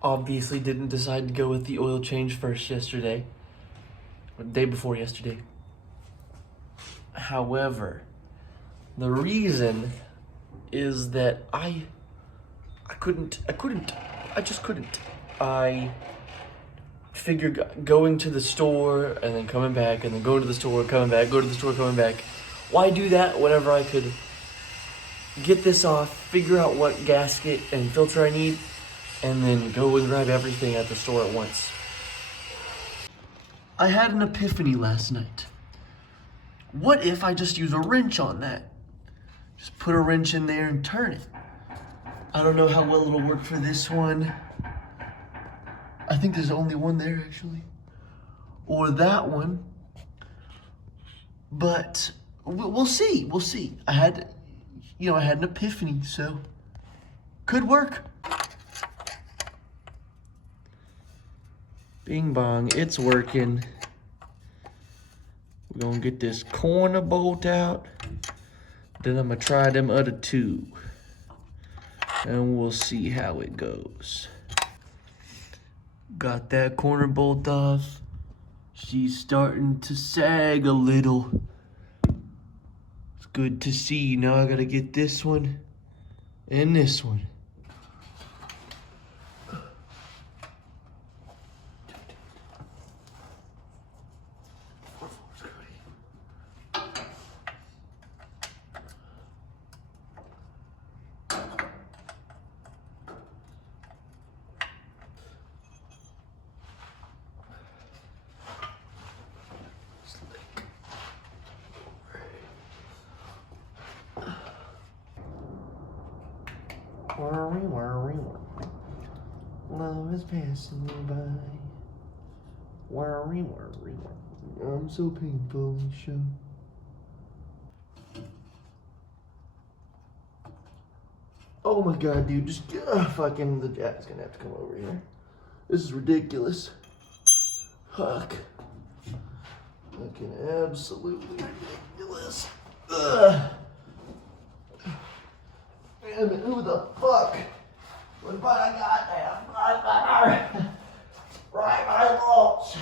Obviously didn't decide to go with the oil change first yesterday, or the day before yesterday. However, the reason is that I just couldn't. I figured going to the store and then coming back and then go to the store, coming back, go to the store, coming back. Why do that whenever I could get this off, figure out what gasket and filter I need, and then go and grab everything at the store at once? I had an epiphany last night. What if I just use a wrench on that? Just put a wrench in there and turn it. I don't know how well it'll work for this one. I think there's only one there actually. Or that one. But we'll see, we'll see. I had an epiphany, so could work. Bing bong, it's working. We're gonna get this corner bolt out. Then I'm gonna try them other two. And we'll see how it goes. Got that corner bolt off. She's starting to sag a little. It's good to see. Now I gotta get this one and this one. Love is passing me by. I'm so painfully sure. Oh my god, dude, just fucking the jack's gonna have to come over here. This is ridiculous. Fuck. Fucking absolutely ridiculous. Ugh. Damn it, who the fuck? What I got now? Right, my bolts.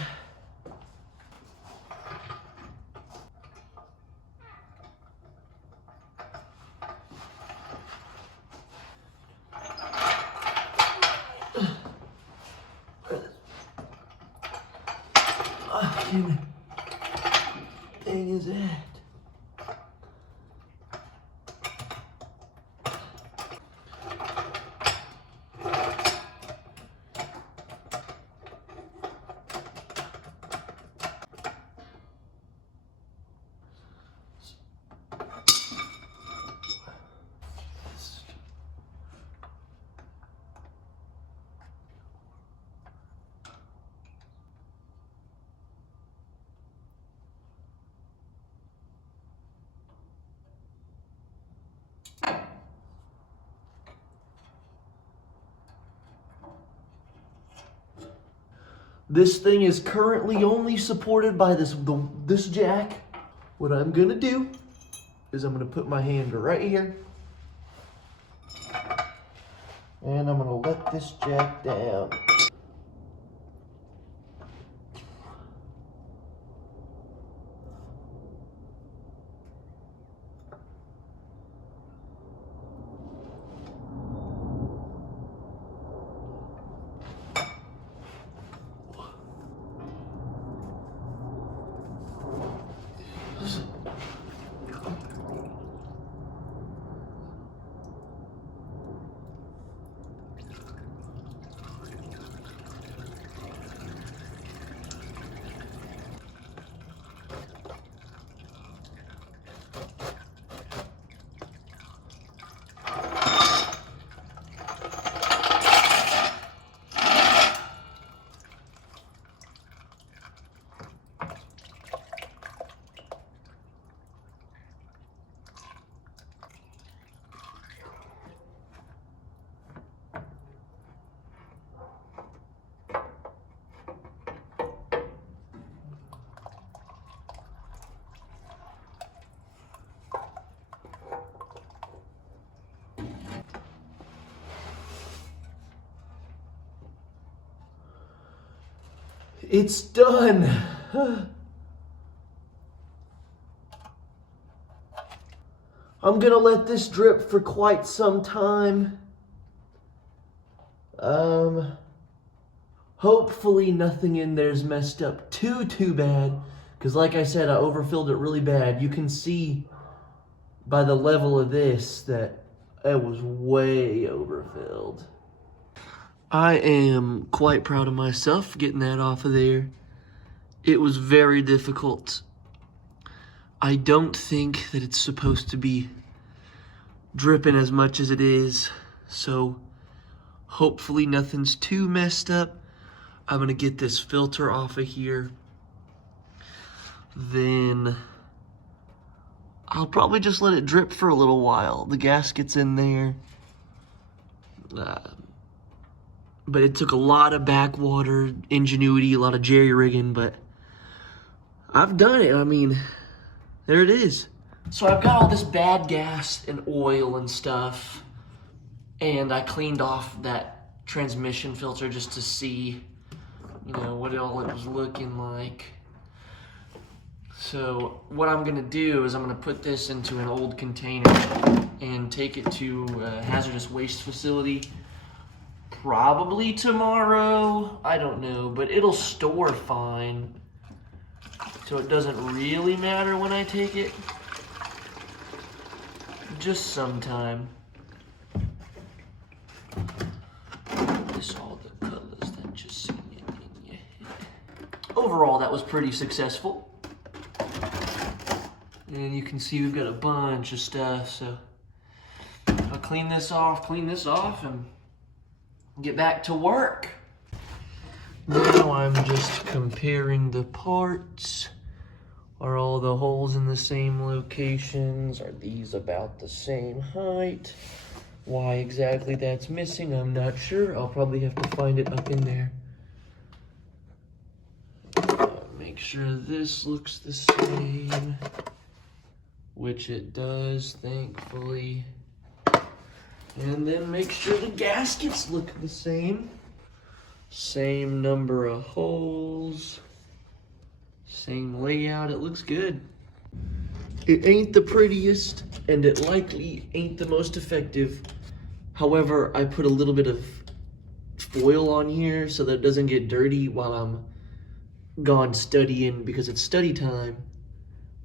Fucking thing is that? This thing is currently only supported by this jack. What I'm gonna do is I'm gonna put my hand right here and I'm gonna let this jack down. It's done. I'm gonna let this drip for quite some time. Hopefully nothing in there's messed up too bad. Because like I said, I overfilled it really bad. You can see by the level of this that it was way overfilled. I am quite proud of myself getting that off of there. It was very difficult. I don't think that it's supposed to be dripping as much as it is, so hopefully nothing's too messed up. I'm gonna get this filter off of here. Then I'll probably just let it drip for a little while. The gasket's in there. But it took a lot of backwater ingenuity, a lot of jerry-rigging, but I've done it. I mean, there it is. So I've got all this bad gas and oil and stuff, and I cleaned off that transmission filter just to see, you know, what all it was looking like. So what I'm gonna do is I'm gonna put this into an old container and take it to a hazardous waste facility. Probably tomorrow, I don't know, but it'll store fine. So it doesn't really matter when I take it. Just sometime. This all the colors that you see in your head. Overall, that was pretty successful. And you can see we've got a bunch of stuff, so I'll clean this off, and get back to work. Now I'm just comparing the parts. Are all the holes in the same locations? Are these about the same height? Why exactly that's missing, I'm not sure. I'll probably have to find it up in there. Make sure this looks the same, which it does, thankfully. And then make sure the gaskets look the same. Same number of holes. Same layout, it looks good. It ain't the prettiest, and it likely ain't the most effective. However, I put a little bit of foil on here so that it doesn't get dirty while I'm gone studying, because it's study time.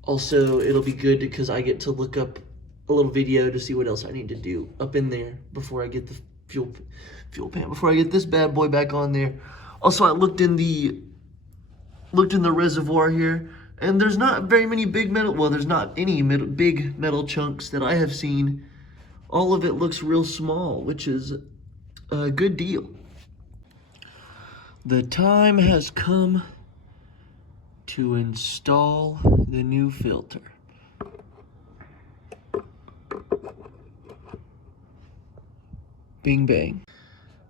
Also, it'll be good because I get to look up a little video to see what else I need to do up in there before I get the fuel pan, before I get this bad boy back on there. Also, I looked in the reservoir here, and there's not very many big metal, well, there's not any big metal chunks that I have seen. All of it looks real small, which is a good deal. The time has come to install the new filter. Bing bang.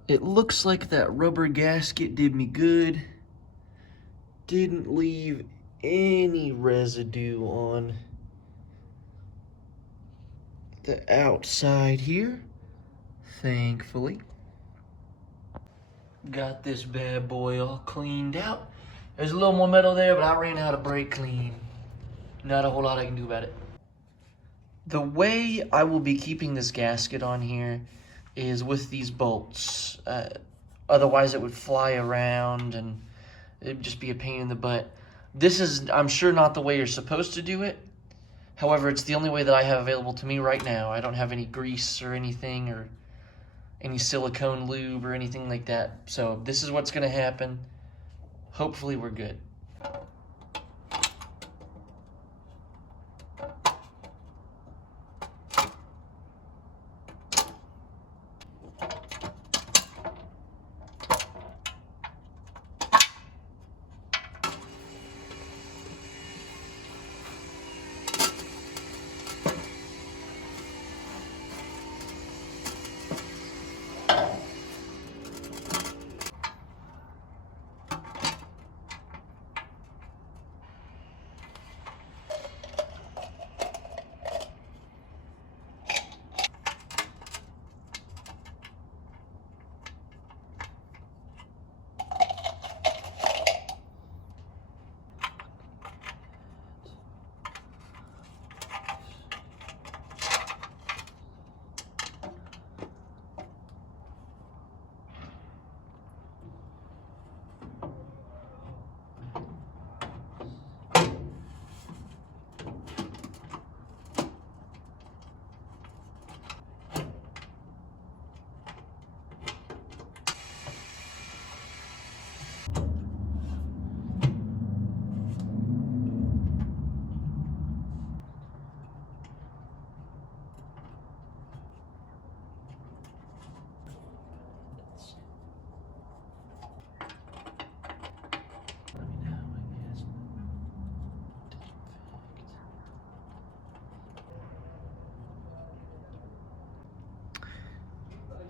It looks like that rubber gasket did me good. Didn't leave any residue on the outside here, thankfully. Got this bad boy all cleaned out. There's a little more metal there, but I ran out of brake clean. Not a whole lot I can do about it. The way I will be keeping this gasket on here is with these bolts. Otherwise it would fly around and it'd just be a pain in the butt. This is, I'm sure, not the way you're supposed to do it. However, it's the only way that I have available to me right now. I don't have any grease or anything, or any silicone lube or anything like that. So this is what's gonna happen. Hopefully we're good.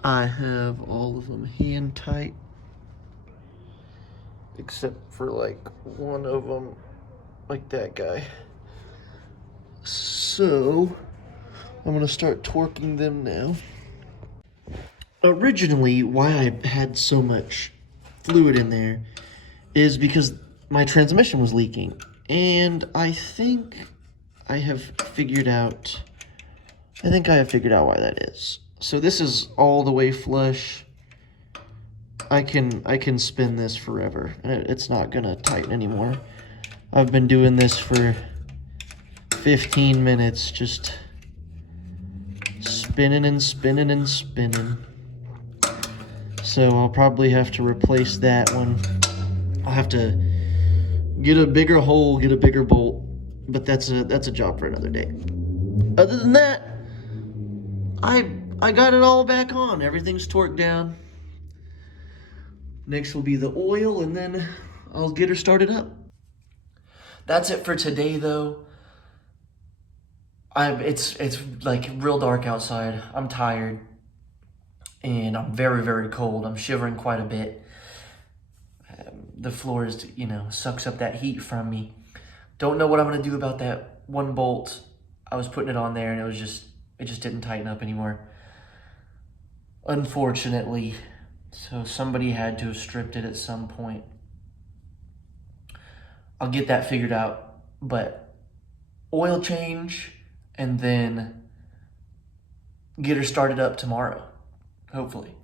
I have all of them hand tight, except for like one of them, like that guy. So I'm gonna start torquing them now. Originally, why I had so much fluid in there is because my transmission was leaking. And I think I have figured out why that is. So this is all the way flush. I can spin this forever, and it's not gonna tighten anymore. I've been doing this for 15 minutes, just spinning and spinning and spinning. So I'll probably have to replace that one. I'll have to get a bigger hole, get a bigger bolt, but that's a job for another day. Other than that, I got it all back on. Everything's torqued down. Next will be the oil, and then I'll get her started up. That's it for today, though. It's like real dark outside. I'm tired, and I'm very, very cold. I'm shivering quite a bit. The floor is, sucks up that heat from me. Don't know what I'm gonna do about that one bolt. I was putting it on there, and it just didn't tighten up anymore, unfortunately. So somebody had to have stripped it at some point. I'll get that figured out, but oil change and then get her started up tomorrow, hopefully.